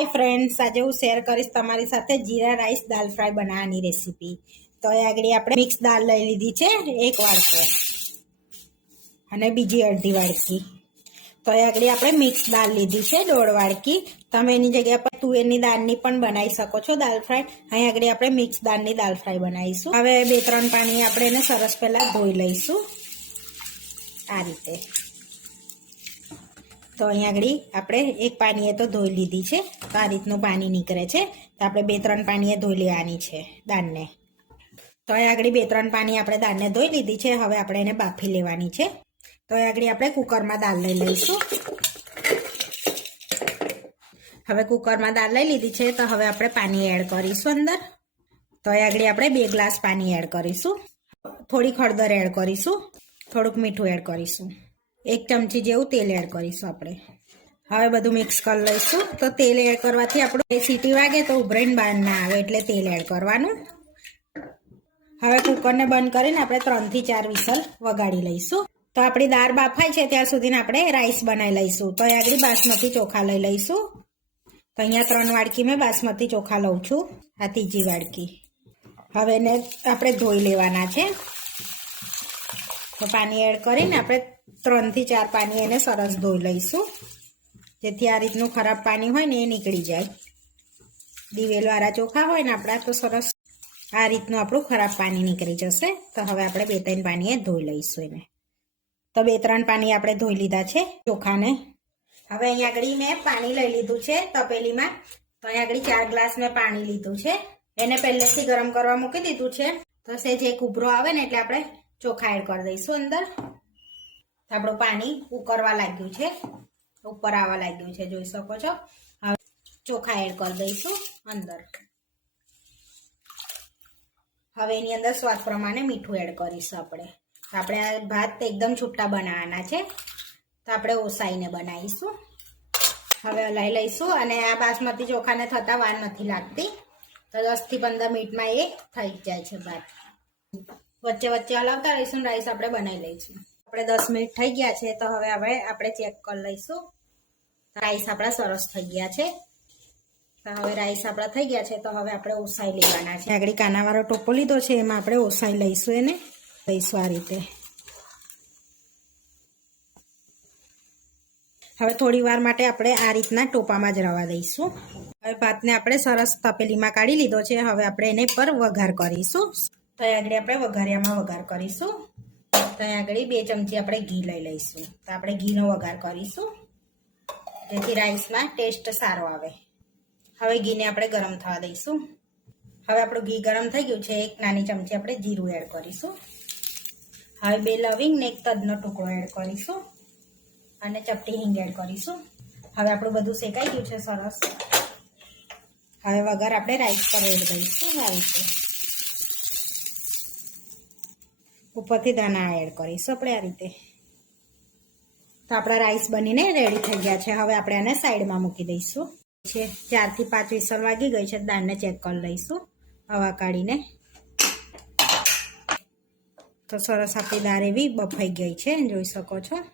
Hi friends આજે હું share કરીશ તમારી સાથે જીરા રાઈસ દાલ ફ્રાય બનાવવાની રેસીપી તો એ આગળ આપણે મિક્સ દાળ લઈ લીધી છે એક વાડકો અને બીજી અડધી વાડકી. તો એ આગળ આપણે મિક્સ દાળ લીધી છે દોઢ વાડકી. તમે એની જગ્યા પર તુવેરની દાળની પણ બનાવી શકો છો દાલ ફ્રાય. અહીં આગળ આપણે મિક્સ દાળની દાલ ફ્રાય બનાવીશું. હવે બે ત્રણ પાણી આપણે એને સરસ પહેલાં ધોઈ લઈશું. આ રીતે. તો અહીંયા આગળ આપણે એક પાણીએ તો ધોઈ લીધી છે. તો આ રીતનું પાણી નીકળે છે. તો આપણે બે ત્રણ પાણીએ ધોઈ લેવાની છે દાળને તો અહીંયા આગળ બે ત્રણ પાણી આપણે દાળને ધોઈ લીધી છે. હવે આપણે એને બાફી લેવાની છે. તો અહીંયા આગળ આપણે કુકરમાં દાળ લઈ લઈશું. હવે કુકરમાં દાળ લઈ લીધી છે. તો હવે આપણે પાણી એડ કરીશું અંદર. તો અહીંયા આગળ આપણે બે ગ્લાસ પાણી એડ કરીશું. થોડીક હળદર એડ કરીશું. થોડુંક મીઠું એડ કરીશું. એક ચમચી જેવું તેલ એડ કરીશું આપણે. હવે બધું મિક્સ કરી લઈશું. તો તેલ એડ કરવાથી આપણું સીટી વાગે તો ઉભરાઈને બહાર ના આવે એટલે તેલ એડ કરવાનું. હવે કુકરને બંધ કરીને આપણે ત્રણથી ચાર વિસલ વગાડી લઈશું. તો આપણી દાળ બાફાય છે ત્યાં સુધીને આપણે રાઈસ બનાવી લઈશું. તો આગળ બાસમતી ચોખા લઈ લઈશું. તો અહીંયા ત્રણ વાડકી મેં બાસમતી ચોખા લઉં છું. આ ત્રીજી વાડકી. હવે એને આપણે ધોઈ લેવાના છે. તો પાણી એડ કરીને આપણે ત્રણથી ચાર પાણી એને સરસ ધોઈ લઈશું. જેથી આ રીતનું ખરાબ પાણી હોય ને એ નીકળી જાય. દિવેલવાળા ચોખા હોય ને આપણા, તો સરસ આ રીતનું આપણું ખરાબ પાણી નીકળી જશે. તો હવે આપણે બે ત્રણ પાણીએ ધોઈ લઈશું એને. તો બે ત્રણ પાણી આપણે ધોઈ લીધા છે ચોખાને. હવે અહીંયા આગળ મેં પાણી લઈ લીધું છે તપેલીમાં. તો અહીંયા આગળ ચાર ગ્લાસ મેં પાણી લીધું છે. એને પહેલેથી ગરમ કરવા મૂકી દીધું છે. તો સેજ એક ઉભરો આવે ને એટલે આપણે ચોખા એડ કરી દઈશું અંદર. આપણું પાણી ઉકળવા લાગ્યું છે. ઉપર આવવા લાગ્યું છે, જોઈ શકો છો. હવે ચોખા એડ કરી દઈશું અંદર. હવે એની અંદર સ્વાદ પ્રમાણે મીઠું એડ કરીશું આપણે. આપણે આ ભાત એકદમ છૂટા બનાવવાના છે. તો આપણે ઓસાઈને બનાવીશું. હવે હલાઈ લઈશું અને આ બાસમતી ચોખાને થતા વાર નથી લાગતી. તો દસથી પંદર મિનિટમાં એ થઈ જાય છે ભાત. વચ્ચે વચ્ચે હલાવતા રહીશું રાઈસ આપણે બનાવી લઈશું. આપણે દસ મિનિટ થઈ ગયા છે, તો હવે હવે આપણે ચેક કરી લઈશું. રાઈસ આપણા સરસ થઈ ગયા છે. તો હવે રાઈસ આપણા થઈ ગયા છે, તો હવે આપણે ઓસાઈ લેવાના છે. આગળ કાનાવાળો ટોપો લીધો છે, એમાં આપણે ઓસાઈ લઈશું એને. લઈશું આ રીતે. હવે થોડી વાર માટે આપણે આ રીતના ટોપામાં જ રવા દઈશું. હવે ભાતને આપણે સરસ તપેલીમાં કાઢી લીધો છે, હવે આપણે એને પર વઘાર કરીશું. તો આગળ આપણે વઘારિયામાં વઘાર કરીશું. તો આગળ બે ચમચી આપણે ઘી લઈ લઈશું. તો આપણે ઘીનો વઘાર કરીશું. જેથી રાઈસમાં ટેસ્ટ સારો આવે. હવે ઘીને આપણે ગરમ થવા દઈશું. હવે આપણું ઘી ગરમ થઈ ગયું છે, એક નાની ચમચી આપણે જીરું એડ કરીશું. હવે બે લવિંગ ને એક તદનો ટુકડો એડ કરીશું. અને ચપટી હિંગ એડ કરીશું. હવે આપણું બધું શેકાઈ ગયું છે સરસ. હવે વગર આપણે રાઈસ પર એડ દઈશું આ ઉપરથી દાણા એડ કરીશું આપણે આ રીતે. તો આપણા રાઈસ બનીને રેડી થઈ ગયા છે. હવે આપણે આને સાઈડમાં મૂકી દઈશું. છે, ચારથી પાંચ વિસલ વાગી ગઈ છે. દાળને ચેક કરી લઈશું. હવા કાઢીને. તો સરસ આપણી દાળ એવી બફાઈ ગઈ છે. જોઈ શકો છો.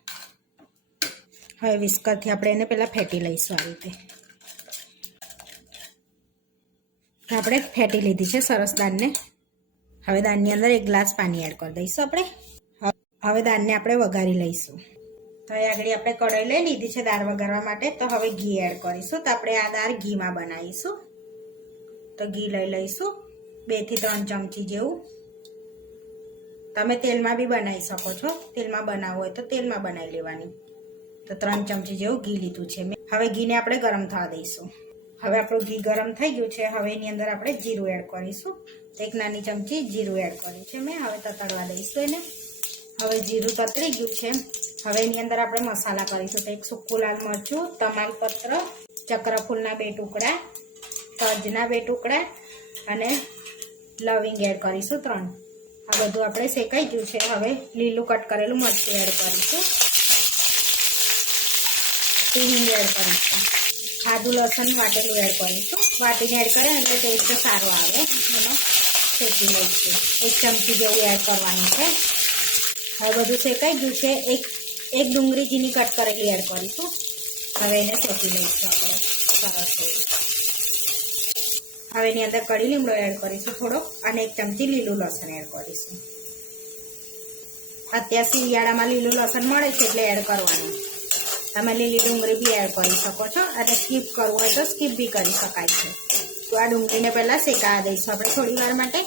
હવે વિસ્કરથી આપણે એને પહેલાં ફેટી લઈશું આ રીતે. આપણે ફેટી લીધી છે સરસ દાળને. હવે દાળની અંદર એક ગ્લાસ પાણી એડ કરી દઈશું આપણે. હવે દાળને આપણે વઘારી લઈશું. તો એ આગળ આપણે કઢાઈ લઈ લીધી છે દાળ વઘારવા માટે. તો હવે ઘી એડ કરીશું. તો આપણે આ દાળ ઘીમાં બનાવીશું. તો ઘી લઈ લઈશું. બેથી ત્રણ ચમચી જેવું. તમે તેલમાં બી બનાવી શકો છો. તેલમાં બનાવવું હોય તો તેલમાં બનાવી લેવાની. તો ત્રણ ચમચી જેવું ઘી લીધું છે હવે ઘીને આપણે ગરમ થવા દઈશું. હવે આપણું ઘી ગરમ થઈ ગયું છે. હવે એની અંદર આપણે જીરું એડ કરીશું. એક નાની ચમચી જીરું એડ કર્યું છે મેં. હવે તતડવા દઈશું એને. હવે જીરું તતરી ગયું છે. હવે એની અંદર આપણે મસાલા કરીશું. તો એક સૂકું લાલ મરચું તમાલપત્ર ચક્રફૂલના બે ટુકડા, તજના બે ટુકડા અને લવિંગ એડ કરીશું ત્રણ. આ બધું આપણે શેકાઈ ગયું છે. હવે લીલું કટ કરેલું મરચું એડ કરીશું. હિંગ એડ કરીશું. આદુ, લસણ, વાટેલું એડ કરીશું વાટીને એડ કરે એટલે ટેસ્ટ સારો આવે. એનો શેકી લઈશું એક ચમચી જેવું એડ કરવાનું છે. હવે બધું શેકાઈ ગયું છે. એક એક ડુંગળી ઝીણી કટ કરેલી એડ કરીશું હવે એને શેકી લઈશું આપણે. સરસ એવું હવે એની અંદર કડી લીમડો એડ કરીશું થોડોક અને એક ચમચી લીલું લસણ એડ કરીશું. અત્યારે શિયાળામાં લીલું લસણ મળે છે એટલે એડ કરવાનું. તમે લીલી ડુંગળી બી એડ કરી શકો છો અને સ્કીપ કરવું હોય તો સ્કીપ બી કરી શકાય છે. તો આ ડુંગળીને પહેલાં શેકાવા દઈશું આપણે થોડી વાર માટે.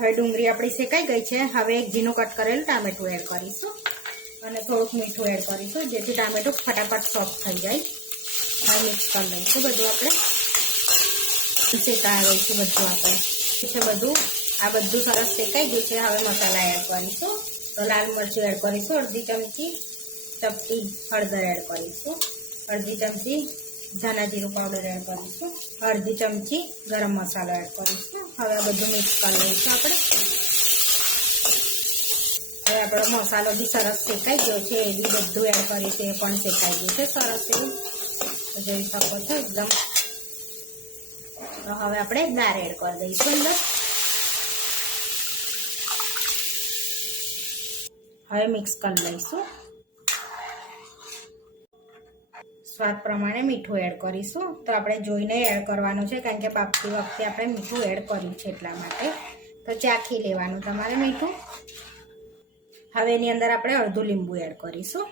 હવે ડુંગળી આપણી શેકાઈ ગઈ છે. હવે એક ઝીનું કટ કરેલું ટામેટું એડ કરીશું. અને થોડુંક મીઠું એડ કરીશું, જેથી ટામેટું ફટાફટ સોફ્ટ થઈ જાય. હવે મિક્સ કરી લઈશું બધું આપણે. શેકાવા દઈશું બધું આપણે. છે બધું? આ બધું સરસ શેકાઈ ગયું છે. હવે મસાલા એડ કરીશું. તો લાલ મરચું એડ કરીશું, અડધી ચમચી. ચપટી હળદર એડ કરીશું. અડધી ચમચી ધાણા જીરું પાવડર એડ કરીશું. અડધી ચમચી ગરમ મસાલો એડ કરીશું. હવે આ બધું મિક્સ કરી લઈશું આપણે. હવે આપણો મસાલો બી સરસ શેકાઈ ગયો છે. એ બી બધું એડ કરીશું એ પણ શેકાઈ ગયું છે. સરસ એવું. જોઈ શકો છો એકદમ. તો હવે આપણે દાળ એડ કરી દઈશું અંદર. હવે મિક્સ કરી લઈશું. સ્વાદ પ્રમાણે મીઠું એડ કરીશું. તો આપણે જોઈને એડ કરવાનું છે, કારણ કે પાપતી વખતે આપણે મીઠું એડ કર્યું છે એટલા માટે. તો ચાખી લેવાનું તમારે મીઠું. હવે એની અંદર આપણે અડધું લીંબુ એડ કરીશું.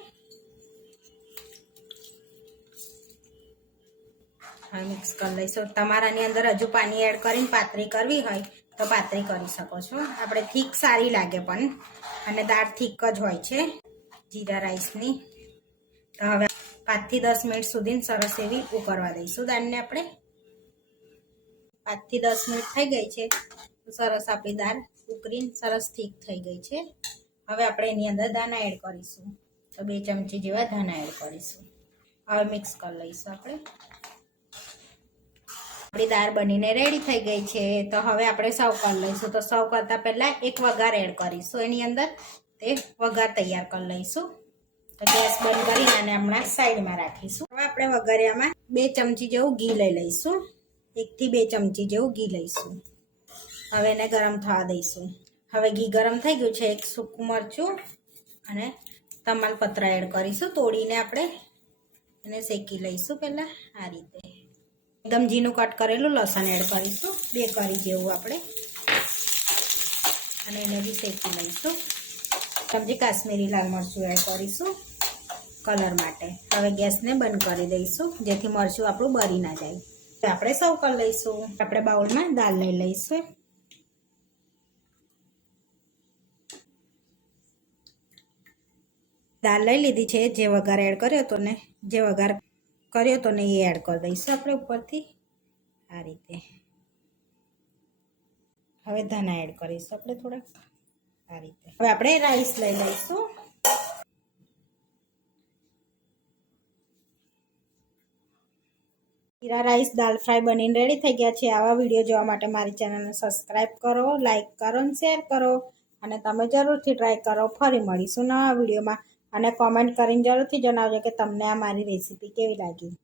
હવે મિક્સ કરી લઈશું. તમારાની અંદર હજુ પાણી એડ કરીને પાતળી કરવી હોય તો પાતળી કરી શકો છો. આપણે થીક સારી લાગે પણ. અને દાળ થીક જ હોય છે, જીરા રાઈસની. તો હવે પાંચથી દસ મિનિટ સુધી સરસ એવી ઉકળવા દઈશું. દાળને આપણે પાંચથી દસ મિનિટ થઈ ગઈ છે. સરસ આપણી દાળ ઉકળીને સરસ થીક થઈ ગઈ છે. હવે આપણે એની અંદર દાણા એડ કરીશું. તો બે ચમચી જેવા ધાણા એડ કરીશું. હવે મિક્સ કરી લઈશું આપણે. આપણી દાળ બનીને રેડી થઈ ગઈ છે. તો હવે આપણે સર્વ કરી લઈશું. તો સર્વ કરતાં પહેલાં એક વઘાર એડ કરીશું. એની અંદર તે વઘાર તૈયાર કરી લઈશું. તો ગેસ બંધ કરીને અને હમણાં સાઈડમાં રાખીશું. હવે આપણે વઘારિયામાં બે ચમચી જેવું ઘી લઈ લઈશું. એકથી બે ચમચી જેવું ઘી લઈશું. હવે એને ગરમ થવા દઈશું. હવે ઘી ગરમ થઈ ગયું છે, એક સૂકું મરચું અને તમાલપત્ર એડ કરીશું. તોડીને આપણે એને શેકી લઈશું પહેલાં આ રીતે. એકદમ ઝીનું કટ કરેલું લસણ એડ કરીશું. બે કરી જેવું આપણે. અને એને બી શેકી લઈશું. ચમચી કાશ્મીરી લાલ મરચું એડ કરીશું કલર માટે. હવે ગેસને બંધ કરી દઈશું, જેથી મરચું આપણું બરી ના જાય. આપણે સૌ કરી લઈશું. આપણે બાઉલમાં દાળ લઈ લઈશું. દાળ લઈ લીધી છે, જે વઘાર એડ કર્યો હતો ને, જે વઘાર કર્યો હતો ને, એ એડ કરી દઈશું આપણે ઉપરથી. આ રીતે. હવે ધના એડ કરીશું આપણે થોડાક આ રીતે. હવે આપણે રાઈસ લઈ લઈશું. જીરા રાઈસ દાલ ફ્રાય બનીને રેડી થઈ ગયા છે. આવા વીડિયો જોવા માટે મારી ચેનલને સબસ્ક્રાઈબ કરો લાઈક કરો અને શેર કરો. અને તમે જરૂરથી ટ્રાય કરો. ફરી મળીશું નવા વિડીયોમાં. અને કોમેન્ટ કરીને જરૂરથી જણાવજો કે તમને આ મારી રેસીપી કેવી લાગી.